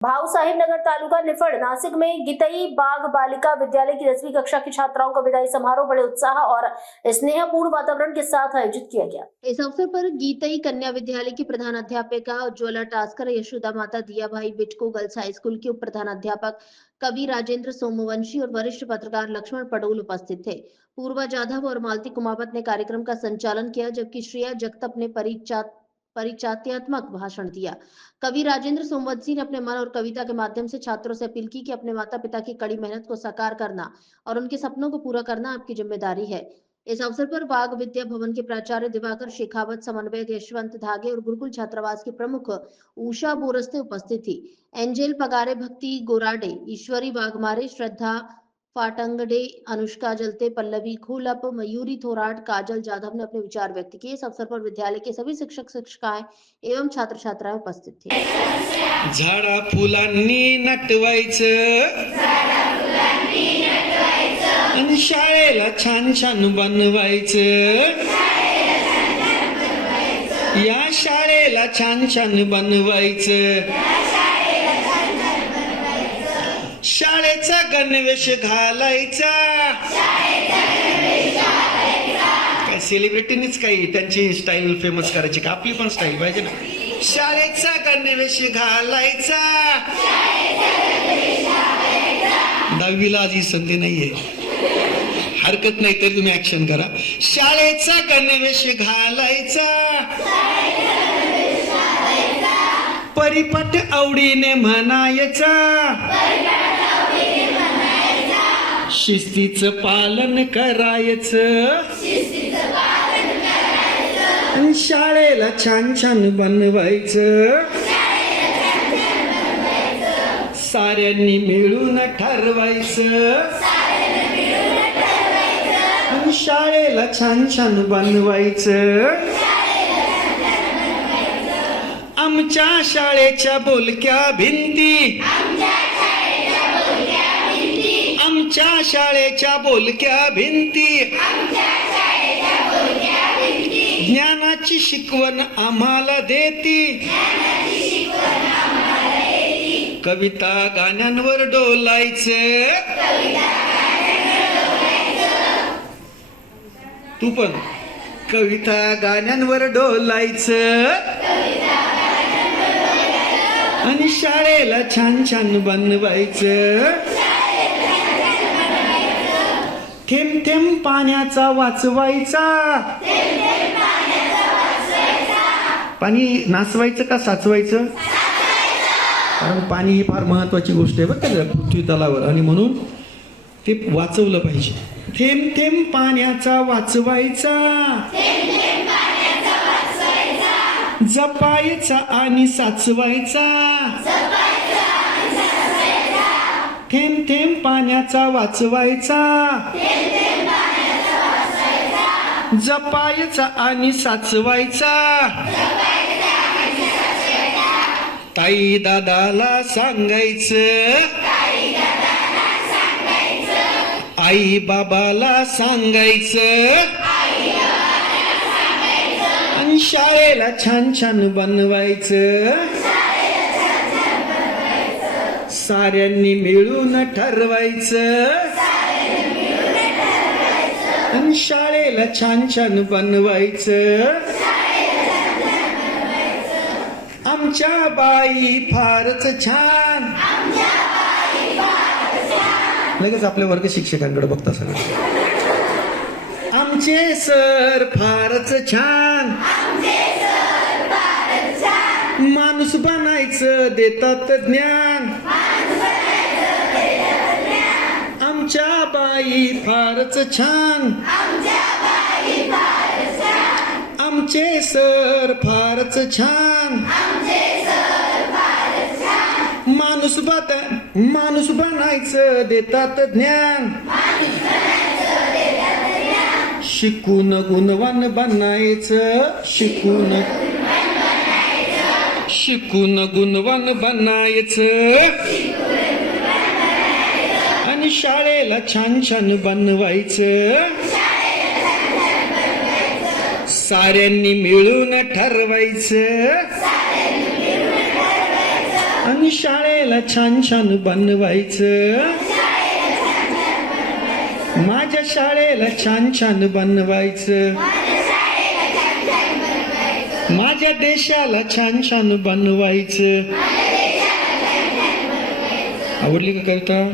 भाऊसाहेब नगर तालुका निफड़ नासिक में गितई बाग बालिका विद्यालय की 10वीं कक्षा की छात्राओं का विदाई समारोह बड़े उत्साह और स्नेहपूर्ण वातावरण के साथ आयोजित किया गया। इस अवसर पर गीतई कन्या विद्यालय की प्रधान अध्यापिका उज्ज्वला टास्कर, यशोदा माता दिया भाई बिटको गर्ल्स हाई स्कूल के उप प्रधान अध्यापक कवि राजेंद्र सोमवंशी और वरिष्ठ पत्रकार लक्ष्मण पडोल उपस्थित थे। पूर्वा जाधव और मालती कुमावत ने कार्यक्रम का संचालन किया, जबकि श्रेया जगतप ने परिचयात्मक भाषण दिया। कवि राजेंद्र सोमवंशी ने अपने मन और कविता के माध्यम से छात्रों से अपील की कि अपने माता पिता की कड़ी मेहनत को साकार करना और उनके सपनों को पूरा करना आपकी जिम्मेदारी है। इस अवसर पर बाग विद्या भवन के प्राचार्य दिवाकर शेखावत, समन्वयक यशवंत धागे और गुरुकुल छात्रावास की प्रमुख उषा बोरस्ते उपस्थित थी। एंजेल पगारे, भक्ति गोराडे, ईश्वरी बागमारे, श्रद्धा फाटंगडे, अनुष्का जलते, पल्लवी खूलप, मयूरी थोराट, काजल जाधव ने अपने विचार व्यक्त किए। इस अवसर पर विद्यालय के सभी शिक्षक शिक्षिकाएं एवं छात्र छात्राएं उपस्थित थे। झाडा फुलांनी नटवायचं आणि शाळेला छान छान बनवायचं, या शाळेला छान छान बनवायचं, शाळेचा गणवेश घालायचा। काय सेलिब्रिटीनीच काही त्यांची स्टाईल फेमस करायची का? आपली पण स्टाईल पाहिजे ना। शाळेचा गणवेश घालायचा, 10वीला आज ही संधी नाहीये, हरकत नाही तरी तुम्ही ऍक्शन करा। शाळेचा गणवेश घालायचा, परिपाठ आवडीने म्हणायचा, शिस्तीचं पालन करायचं, आणि शाळेला छान छान बनवायचं, साऱ्यांनी मिळून ठरवायचं, आणि शाळेला छान छान बनवायचं। आमच्या शाळेच्या बोलक्या भिंती, आमच्या शाळेच्या बोलक्या भिंती, ज्ञानाची शिकवण आम्हाला देती, कविता गाण्यांवर डोलायचं, तू पण कविता गाण्यांवर डोलायचं, आणि शाळेला छान छान बनवायचं। थेंब थेंब पाण्याचा वाचवायचा, पाणी नाचवायचं का साचवायचं? कारण पाणी ही फार महत्वाची गोष्ट आहे बरं का पृथ्वी तलावर, आणि म्हणून ते वाचवलं पाहिजे। थेंब थेंब पाण्याचा वाचवायचा, जपायचा आणि साचवायचा, थेंब थेंब पाण्याचा वाचवायचा, जपायचा आणि साचवायचा, ताई दादाला सांगायचं, आई बाबाला सांगायचं, आणि शाळेला छान छान बनवायचं, साऱ्यांनी मिळून ठरवायचं, आणि शाळेला छान छान बनवायचं। आमच्या बाई फारच छान, लगेच आपल्या वर्ग शिक्षकांकडे बघता सगळं। आमचे सर फारच छान, माणूस बनायचं देतात ज्ञान, आमच्या बाई फारच छान, आमचे सर फारच छान, माणूस बनायचं देतात ज्ञान, शिकून गुणवान बनायचं, शिकून गुणवान बनायचं, आणि शाळेला छान छान बनवायचं, साऱ्यांनी मिळून ठरवायचं, आणि शाळेला छान छान बनवायचं. माझ्या शाळेला छान छान बनवायचं. माझ्या देशाला छान छान बनवायचं. आवडली का कविता?